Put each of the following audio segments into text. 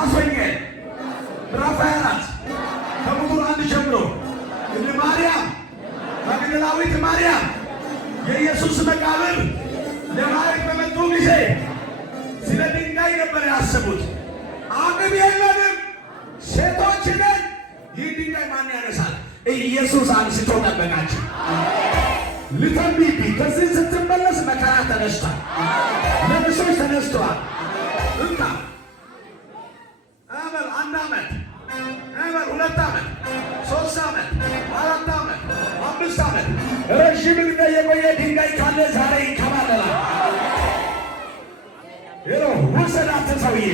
ሉቃስ ወንጌል ምዕራፍ 24 ከቁጥር 1 ጀምሮ እነ ማርያም መግደላዊት ማርያም የኢየሱስ መቃብር ለማየት በመጡ ጊዜ ስለ ድንጋይ ነበር ያሰቡት። አቅም የለንም፣ ሴቶች ነን፣ ይህ ድንጋይ ማን ያነሳል? ኢየሱስ አንስቶ ጠበቃቸው። ልተንቢቢ ከዚህ ስትመለስ መከራ ተነስቷል፣ ለብሶች ተነስተዋል። እንካ አመል 1 ዓመት አመል 2 ዓመት 3 ዓመት 4 ዓመት 5 ዓመት ረዥም ጊዜ የቆየ ድንጋይ ካለ ዛሬ ይከባለላል። ሄሎ ወሰዳተ ሰውዬ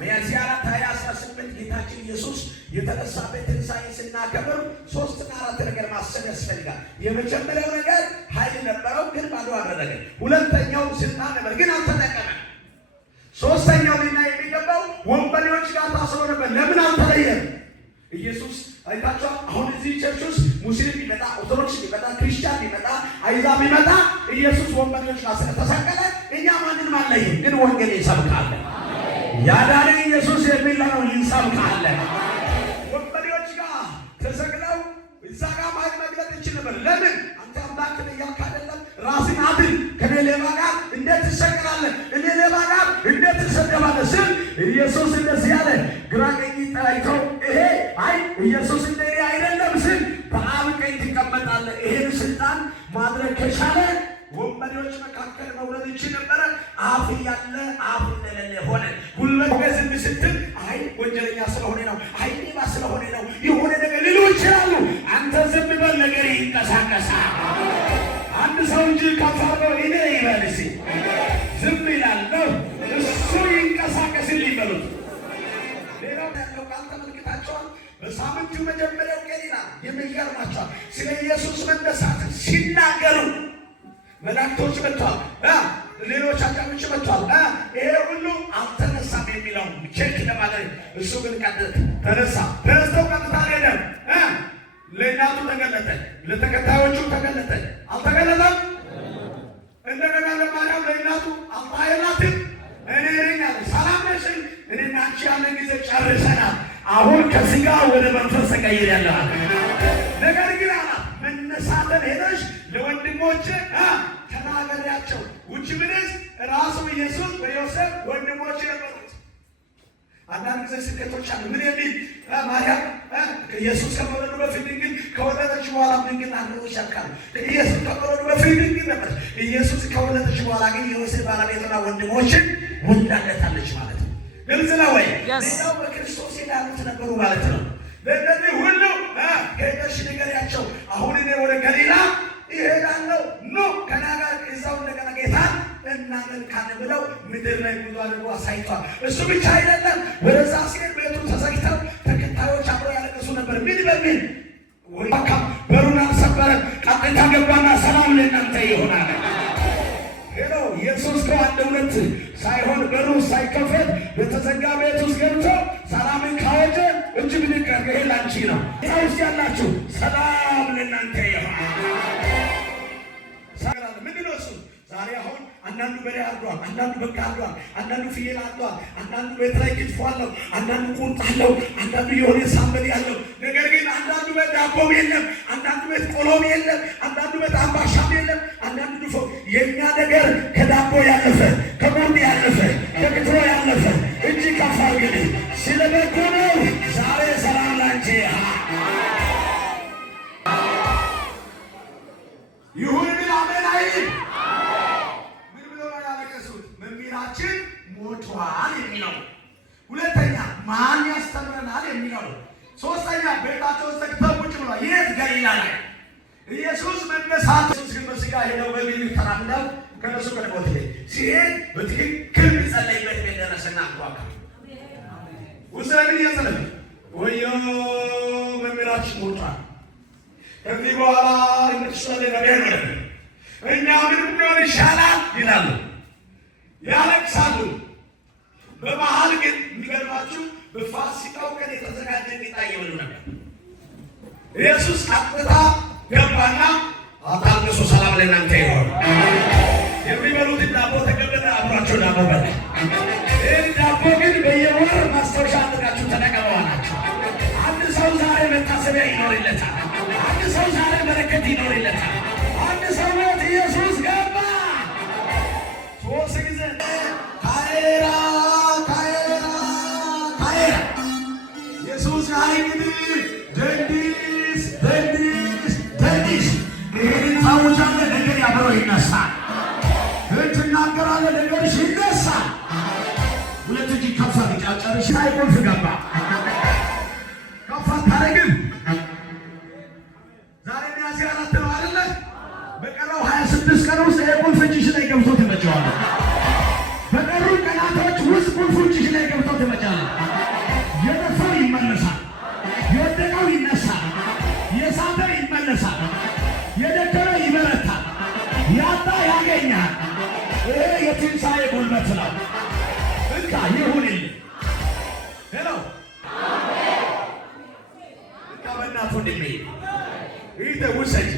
ሚያዝያ 4/2018 ጌታችን ኢየሱስ የተነሳበት ትንሣኤ ስናከብር 3 እና 4 ነገር ማሰብ ያስፈልጋል። የመጀመሪያው ነገር ኃይል ነበረው፣ ግን ባዶ አደረገ። ሁለተኛው ስልጣን ነበር፣ ግን አልተጠቀመም። ሶስተኛው ሊና የሚገባው ወንበዴዎች ጋር ታስሮ ነበር። ለምን አልተለየም? ኢየሱስ አይታችኋል። አሁን እዚህ ቸርች ውስጥ ሙስሊም ቢመጣ፣ ኦርቶዶክስ ቢመጣ፣ ክርስቲያን ቢመጣ፣ አይዛብ ቢመጣ ኢየሱስ ወንበዴዎች ጋር ስለተሰቀለ እኛ ማንንም አንለይም፣ ግን ወንጌል እንሰብካለን። ያዳነን ኢየሱስ የሚል ነው እንሰብካለን። ወንበዴዎች ጋር ተሰቅለው እዛ ጋር ማን መግለጥ ይችል ነበር? ለምን አንተ አምላክ ነህ እያልክ አይደለም? ራስን አድን። ከኔ ሌባ ጋር እንዴት ትሰቅላለህ? እኔ ሌባ ጋር እንዴት ትሰደባለህ? ስል ኢየሱስ እንደዚህ ያለ ግራ ቀኝ ጠራይተው ይሄ አይ ኢየሱስ እንደኔ አይደለም ስል በአብ ቀኝ ትቀመጣለህ። ይሄን ስልጣን ማድረግ ከቻለ ወንበዴዎች መካከል መውረድ ይችል ነበረ። አፍ ያለ አፍ እንደሌለ ሆነ። ጉልበት ገዝም ስትል አይ ወንጀለኛ ስለሆነ ነው፣ አይ ሌባ ስለሆነ ነው የሆነ ነገር ሊሉ ይችላሉ። አንተ ዝም በል፣ ነገር ይንቀሳቀሳል። አንድ ሰው እንጂ ከፋረው እኔ ይበልሲ ዝም ይላል ነው እሱ ይንቀሳቀስል ይበሉት። ሌላው ያለው ቃል ተመልክታቸዋል። በሳምንቱ መጀመሪያው ቀን ይላል የሚገርማቸዋል ስለ ኢየሱስ መነሳት ሲናገሩ መላእክቶች መጥተዋል፣ ሌሎች አጫኞች መጥተዋል። ይሄ ሁሉ አልተነሳም የሚለው ቼክ ለማድረግ እሱ ግን ቀጥታ ተነሳ። ተነስተው ቀጥታ ሄደም ለእናቱ ተገለጠ፣ ለተከታዮቹ ተገለጠ። አልተገለጠም? እንደገና ለማርያም ለእናቱ አልታየላትም? እኔ ነኝ አለ። ሰላም ነሽ? እኔና አንቺ ያለን ጊዜ ጨርሰናል። አሁን ከሥጋ ወደ መንፈስ ተቀይሬያለሁ። ነገር ግን አላት መነሳትን ሄደሽ ለወንድሞች ተናገሪያቸው። ውጭ ምንስ ራሱ ኢየሱስ በዮሴፍ ወንድሞች ነበሩት። አንዳንድ ጊዜ ስደቶች አሉ። ምን የሚል ማርያም ኢየሱስ ከመወለዱ በፊት ድንግል፣ ከወለደች በኋላ ድንግል አንዶች ያልቃሉ። ኢየሱስ ከመወለዱ በፊት ድንግል ነበር። ኢየሱስ ከወለደች በኋላ ግን የዮሴፍ ባለቤትና ወንድሞችን ወልዳለታለች ማለት ነው። ግልጽ ነው ወይ? ሌላው በክርስቶስ የዳኑት ነበሩ ማለት ነው። ለእነዚህ ሁሉ ሄደሽ ንገሪያቸው፣ አሁን እኔ ወደ ገሊላ ይሄዳለሁ፣ ኑ ከእኔ ጋር እዛው እንደገና ጌታን እናመልካለን ብለው ምድር ላይ ጉዞ አድርጎ አሳይቷል። እሱ ብቻ አይደለም፣ ወደዛ ሲሄድ ቤቱ ተዘግተው ተከታዮች አብረው ያለቅሱ ነበር። ምን በሚል ወይካ በሩን አልሰበረም፣ ቀጥታ ገባና ሰላም ለእናንተ ይሆናል። ሄሎ ኢየሱስ ከአንድ ሁለት ሳይሆን በሩ ሳይከፈት በተዘጋ ቤት ውስጥ ገብቶ ሰላምን ካወጀ እጅ ብንቀር ይሄ ላንቺ ነው። ጌታ ውስጥ ያላችሁ ሰላም ለእናንተ ይሆናል። ምንድን ነው እሱ? ዛሬ አሁን አንዳንዱ በሬ አርዷል፣ አንዳንዱ በግ አርዷል፣ አንዳንዱ ፍየል አርዷል፣ አንዳንዱ ቤት ላይ ክትፎ አለው፣ አንዳንዱ ቁርጥ አለው፣ አንዳንዱ የሆነ ሳንበዴ አለው። ነገር ግን አንዳንዱ ቤት ዳቦም የለም፣ አንዳንዱ ቤት ቆሎም የለም፣ አንዳንዱ ቤት አምባሻም የለም፣ አንዳንዱ ድፎ። የእኛ ነገር ከዳቦ ያለፈ፣ ከቁርጥ ያለፈ፣ ከክትፎ ያለፈ እጅ ከፍ አድርገን ስለ በጎ ነው። ዛሬ ሰላም ላንቺ ይሁን ብል አሜን አይል። ምን ብሎ ነው ያለቀሱት? መምህራችን ሞቷል የሚለው። ሁለተኛ ማን ያስተምረናል የሚለው። ሶስተኛ ቤታቸውን ዘግተው ቁጭ ብሏል። የት? ገሊላ ላይ። ኢየሱስ መነሳት ኢየሱስ ግን በሥጋ ሄደው በሚል ተራምደው ከነሱ ከደቦት ላይ ሲሄድ በትክክል ጸለይበት ቤት ደረሰና አቋቋ ውሰብን የጸለይ ወዮ መምህራችን ሞቷል፣ ከዚህ በኋላ እንድትጸልይ ነገር ነው፣ እኛ ምን እንደሆነ ይሻላል ይላሉ፣ ያለቅሳሉ። በመሃል ግን የሚገርማችሁ በፋሲካው ቀን የተዘጋጀ ቂጣ እየበሉ ነበር። ኢየሱስ ቀጥታ ገባና አታልቅሱ፣ ሰላም ለእናንተ ይሁን። የሚበሉት ዳቦ ተቀበለ፣ አብሯቸው ዳቦ በላ። ይህ ዳቦ ግን በየወሩ መታሰቢያ ይኖርለታል። አንድ ሰው ዛሬ በረከት ይኖርለታል። አንድ ሰው ቤት ኢየሱስ ገባ። ሶስት ጊዜ ካይራ ካይራ ካይራ ኢየሱስ አይግድ ደንዲስ ደንዲስ ደንዲስ ይህን ታውጃለ ነገር ያብረው ይነሳል። ትናገራለ ነገርሽ ይነሳል። ሁለት እጅ ከፋ ጨርሽ ላይ ቁልፍ ገባ ከፋ ታረግም ዛሬ ሚያዝያ 4 ነው አይደለ? በቀረው 26 ቀን ውስጥ የቁልፍ እጅሽ ላይ ገብቶ ትመጪዋለሽ። በቀሩ ቀናቶች ውስጥ ቁልፍ እጅሽ ላይ ገብቶ ትመጪዋለሽ። የጠፋው ይመለሳል፣ የወደቀው ይነሳል፣ የሳተው ይመለሳል፣ የደከመ ይበረታል፣ ያጣ ያገኛል። ይሄ የትንሣኤ ጉልበት ነው። እንካ ይሁንልኝ። ሄሎ እንካ በእናቱ ወንድሜ ይህ ውሰጅ።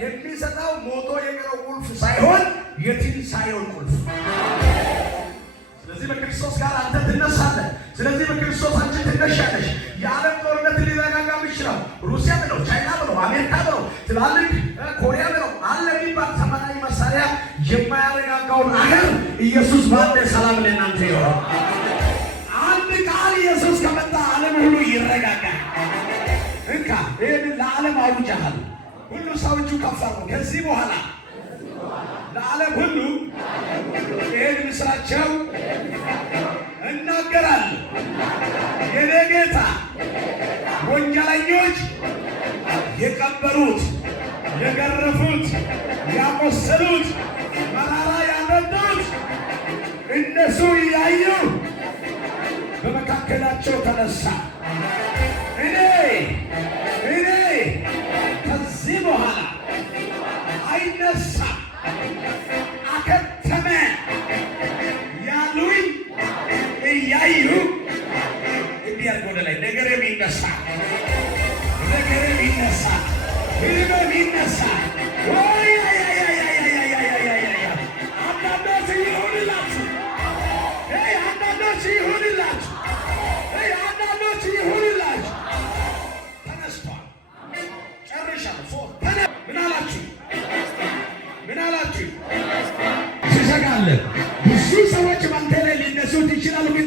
የሚሰጠው ሞቶ የቀረው ቁልፍ ሳይሆን የትንሣኤውን ቁልፍ። ስለዚህ በክርስቶስ ጋር አንተ ትነሳለህ። ስለዚህ በክርስቶስ አንቺ ትነሻለሽ። የዓለም ጦርነት ሊረጋጋ የሚችለው ሩሲያ ብለው፣ ቻይና ብለው፣ አሜሪካ ብለው፣ ትላልቅ ኮሪያ ብለው አለ የሚባል ዘመናዊ መሳሪያ የማያረጋጋውን አገር ኢየሱስ ባለ ሰላም ለእናንተ ይሆናል። አንድ ቃል ኢየሱስ ከመጣ ዓለም ሁሉ ይረጋጋል። እንካ ይህን ለዓለም አውጃለሁ። ሁሉ ሰው እጁ ከፍ አድርጎ ከዚህ በኋላ ለዓለም ሁሉ ይህን ምስራቸው እናገራለሁ። የኔ ጌታ ወንጀለኞች የቀበሩት፣ የገረፉት፣ ያቆሰሉት፣ መራራ ያነዱት እነሱ እያዩ በመካከላቸው ተነሳ። እኔ ከዚህ በኋላ አይነሳም፣ አከተመ ያሉኝ እያዩ እንዲህ አድርጎ ወደ ላይ ነገሬም ይነሳል፣ ነገሬም ይነሳል፣ ህልሜም ይነሳል። አንዳንዶች ይሁንላችሁ፣ አንዳንዶች ይሁንላችሁ፣ አንዳንዶች ይሁንላችሁ። ተነስቷል። ጨርሻለሁ። ምን አላችሁ? ምን አላችሁ? ትሰጋለህ። ብዙ ሰዎች ባንተ ላይ ሊነሱት ይችላሉ ግን